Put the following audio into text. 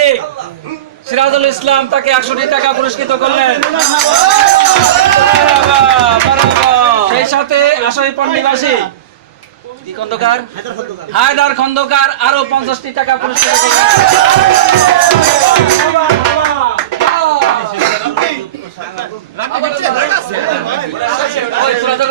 মালিক সিরাজুল ইসলাম তাকে একশোটি টাকা পুরস্কৃত করলেন। সেই সাথে আসামি পন্ডিবাসী খন্দকার? হায়দার খন্দকার আরও পঞ্চাশটি টাকা পুরস্কৃত করলেন। ওই তোরা